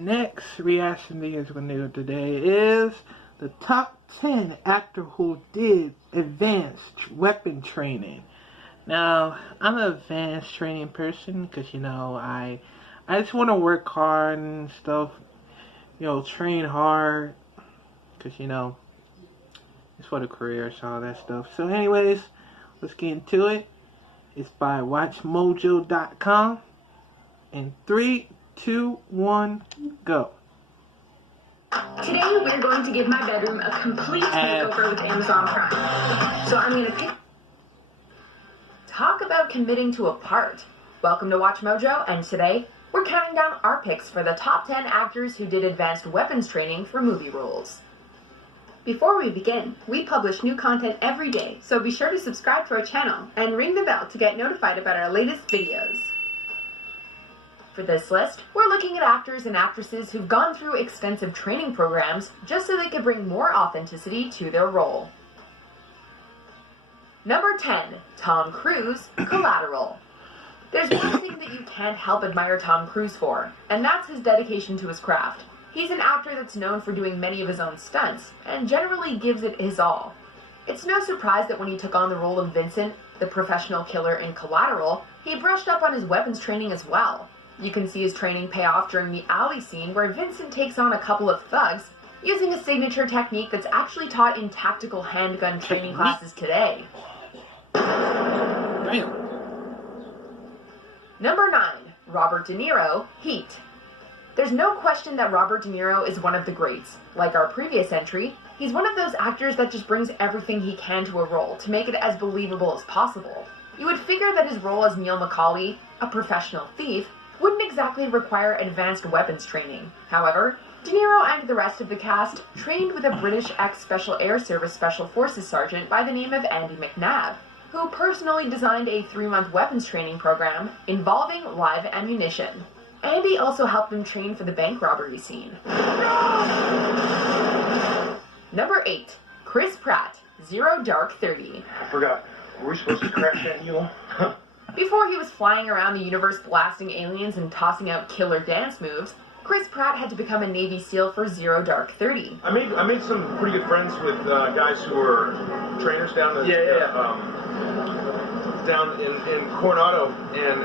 next reaction video we're going to do today is the top 10 actor who did advanced weapon training. Now, I'm an advanced training person because, you know, I just want to work hard and stuff, you know, train hard because, you know, it's for the career, so all that stuff. So anyways, let's get into it. It's by WatchMojo.com. In 3, 2, 1, go. Today we're going to give my bedroom a complete makeover with Amazon Prime. So I'm going to talk about committing to a part. Welcome to Watch Mojo, and today we're counting down our picks for the top 10 actors who did advanced weapons training for movie roles. Before we begin, we publish new content every day, so be sure to subscribe to our channel and ring the bell to get notified about our latest videos. For this list, we're looking at actors and actresses who've gone through extensive training programs just so they could bring more authenticity to their role. Number 10, Tom Cruise, Collateral. There's one thing that you can't help admire Tom Cruise for, and that's his dedication to his craft. He's an actor that's known for doing many of his own stunts, and generally gives it his all. It's no surprise that when he took on the role of Vincent, the professional killer in Collateral, he brushed up on his weapons training as well. You can see his training pay off during the alley scene where Vincent takes on a couple of thugs using a signature technique that's actually taught in tactical handgun training classes today. Damn. Number 9, Robert De Niro, Heat. There's no question that Robert De Niro is one of the greats. Like our previous entry, he's one of those actors that just brings everything he can to a role to make it as believable as possible. You would figure that his role as Neil McCauley, a professional thief, wouldn't exactly require advanced weapons training. However, De Niro and the rest of the cast trained with a British ex-Special Air Service Special Forces sergeant by the name of Andy McNab, who personally designed a 3-month weapons training program involving live ammunition. Andy also helped them train for the bank robbery scene. Number 8, Chris Pratt, Zero Dark 30. I forgot. Were we supposed to crash that mule? Before he was flying around the universe blasting aliens and tossing out killer dance moves, Chris Pratt had to become a Navy SEAL for Zero Dark 30. I made some pretty good friends with guys who were trainers down down in Coronado, and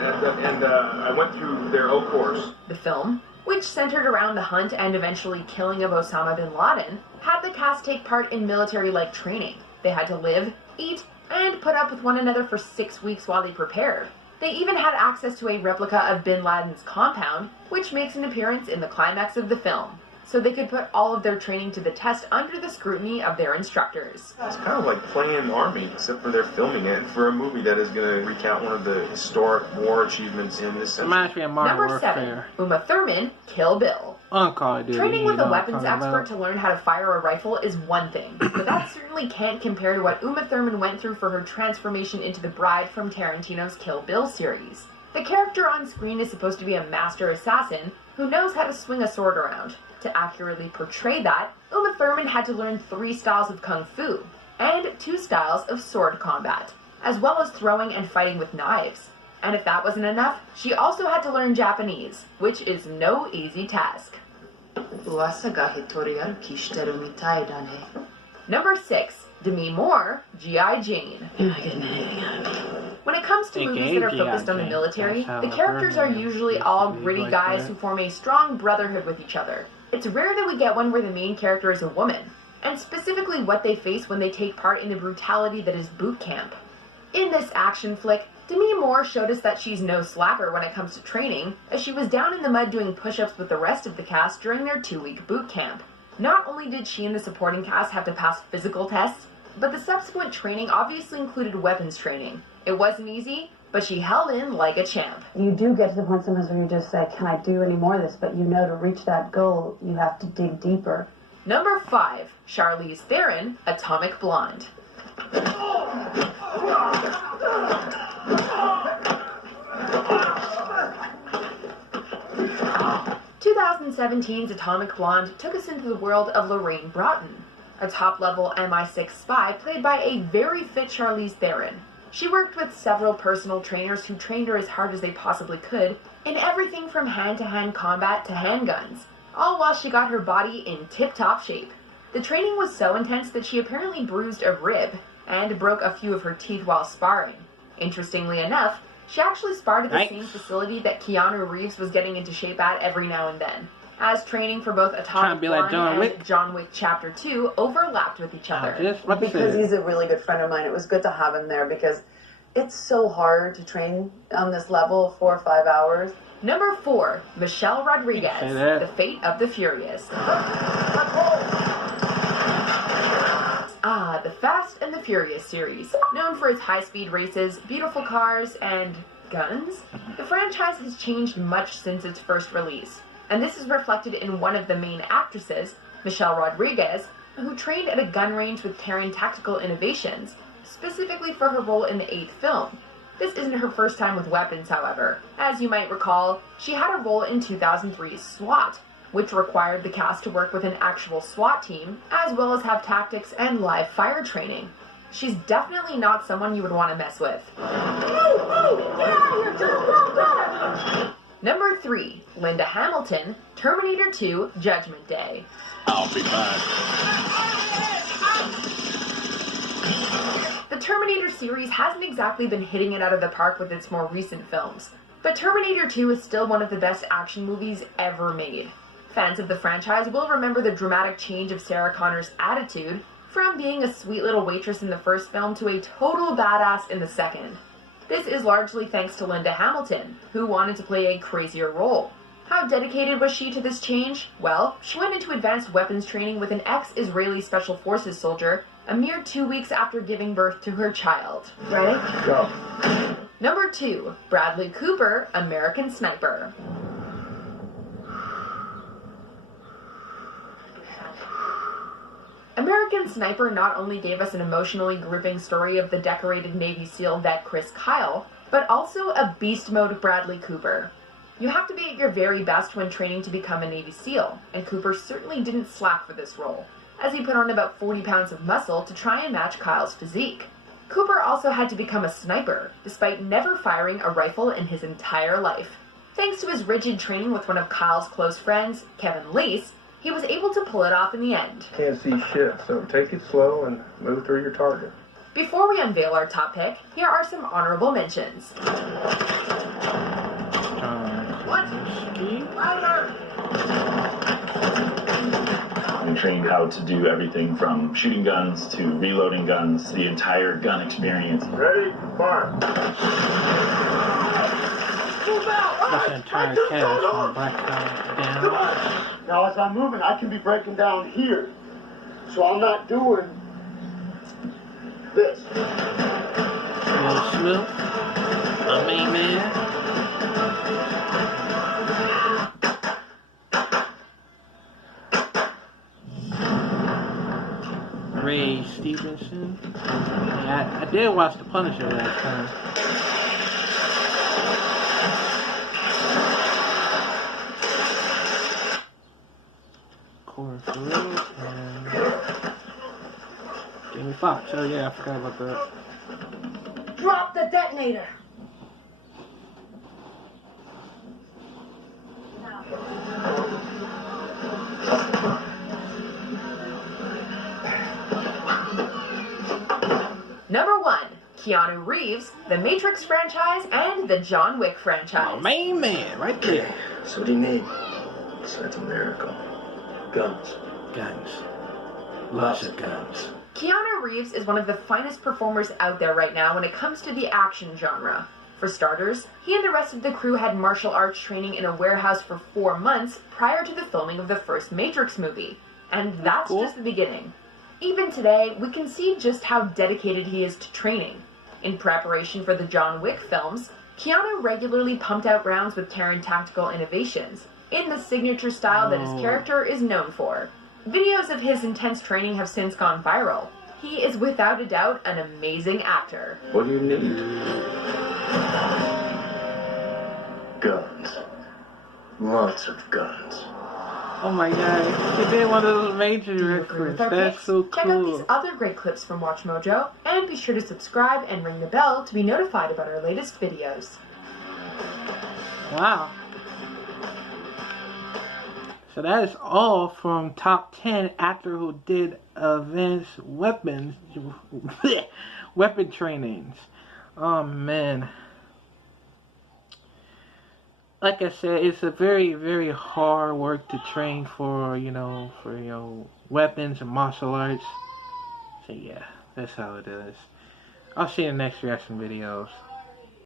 I went through their O course. The film, which centered around the hunt and eventually killing of Osama bin Laden, had the cast take part in military-like training. They had to live, eat, and put up with one another for 6 weeks while they prepared. They even had access to a replica of bin Laden's compound, which makes an appearance in the climax of the film, so they could put all of their training to the test under the scrutiny of their instructors. It's kind of like playing Army, except for they're filming it for a movie that is going to recount one of the historic war achievements in this century. Reminds me of Modern Number Warfare. 7, Uma Thurman, Kill Bill. On Call of Duty. Training with a weapons talking expert about. to learn how to fire a rifle is one thing, but that certainly can't compare to what Uma Thurman went through for her transformation into the bride from Tarantino's Kill Bill series. The character on screen is supposed to be a master assassin who knows how to swing a sword around. To accurately portray that, Uma Thurman had to learn 3 styles of kung fu and 2 styles of sword combat, as well as throwing and fighting with knives. And if that wasn't enough, she also had to learn Japanese, which is no easy task. Number 6, Demi Moore, G.I. Jane. When it comes to movies that are focused on the military, the characters are usually all gritty guys who form a strong brotherhood with each other. It's rare that we get one where the main character is a woman, and specifically what they face when they take part in the brutality that is boot camp. In this action flick, Demi Moore showed us that she's no slacker when it comes to training, as she was down in the mud doing push-ups with the rest of the cast during their 2-week boot camp. Not only did she and the supporting cast have to pass physical tests, but the subsequent training obviously included weapons training. It wasn't easy, but she held in like a champ. You do get to the point sometimes where you just say, can I do any more of this? But you know to reach that goal, you have to dig deeper. Number 5, Charlize Theron, Atomic Blonde. 2017's Atomic Blonde took us into the world of Lorraine Broughton, a top-level MI6 spy played by a very fit Charlize Theron. She worked with several personal trainers who trained her as hard as they possibly could in everything from hand-to-hand combat to handguns. all while she got her body in tip-top shape. The training was so intense that she apparently bruised a rib and broke a few of her teeth while sparring. Interestingly enough, she actually sparred at the same facility that Keanu Reeves was getting into shape at every now and then, as training for both Atomic Blonde and John Wick Chapter 2 overlapped with each other. Because he's a really good friend of mine, it was good to have him there because it's so hard to train on this level 4 or 5 hours. Number 4, Michelle Rodriguez, The Fate of the Furious. The Fast and the Furious series, known for its high-speed races, beautiful cars, and guns. The franchise has changed much since its first release, and this is reflected in one of the main actresses, Michelle Rodriguez, who trained at a gun range with Taran Tactical Innovations, specifically for her role in the 8th film. This isn't her first time with weapons, however. As you might recall, she had a role in 2003's SWAT, which required the cast to work with an actual SWAT team, as well as have tactics and live fire training. She's definitely not someone you would want to mess with. Number 3, Linda Hamilton, Terminator 2, Judgment Day. I'll be back. The Terminator series hasn't exactly been hitting it out of the park with its more recent films, but Terminator 2 is still one of the best action movies ever made. Fans of the franchise will remember the dramatic change of Sarah Connor's attitude from being a sweet little waitress in the first film to a total badass in the second. This is largely thanks to Linda Hamilton, who wanted to play a crazier role. How dedicated was she to this change? Well, she went into advanced weapons training with an ex-Israeli Special Forces soldier a mere 2 weeks after giving birth to her child. Ready? Go. Number 2, Bradley Cooper, American Sniper. American Sniper not only gave us an emotionally gripping story of the decorated Navy SEAL vet Chris Kyle, but also a beast mode Bradley Cooper. You have to be at your very best when training to become a Navy SEAL, and Cooper certainly didn't slack for this role, as he put on about 40 pounds of muscle to try and match Kyle's physique. Cooper also had to become a sniper, despite never firing a rifle in his entire life. Thanks to his rigid training with one of Kyle's close friends, Kevin Lace, he was able to pull it off in the end. Can't see shit, so take it slow and move through your target. Before we unveil our top pick, here are some honorable mentions. I'm trained how to do everything from shooting guns to reloading guns, the entire gun experience. Ready? Fire. That's the entire cast from Black down. Now as I'm moving, I can be breaking down here. So I'm not doing this. Will Smith, my main man. Ray Stevenson. Yeah, I did watch The Punisher last time. Corey Farrell and Jamie Foxx. Oh yeah, I forgot about that. Drop the detonator! Number 1, Keanu Reeves, the Matrix franchise, and the John Wick franchise. My main man, right there. So what do you need? So that's a miracle. Guns. Guns. Lots of guns. Keanu Reeves is one of the finest performers out there right now when it comes to the action genre. For starters, he and the rest of the crew had martial arts training in a warehouse for 4 months prior to the filming of the first Matrix movie. And that's cool. Just the beginning. Even today, we can see just how dedicated he is to training. In preparation for the John Wick films, Keanu regularly pumped out rounds with Taran Tactical Innovations, in the signature style that his character is known for. Videos of his intense training have since gone viral. He is without a doubt an amazing actor. What do you need? Guns. Lots of guns. Oh my god, he did one of those major records. That's so cool. Check out these other great clips from Watch Mojo, and be sure to subscribe and ring the bell to be notified about our latest videos. Wow. So that is all from top 10 actor who did advanced weapon trainings. Oh man. Like I said, it's a very, very hard work to train for, weapons and martial arts. So yeah, that's how it is. I'll see you in the next reaction videos.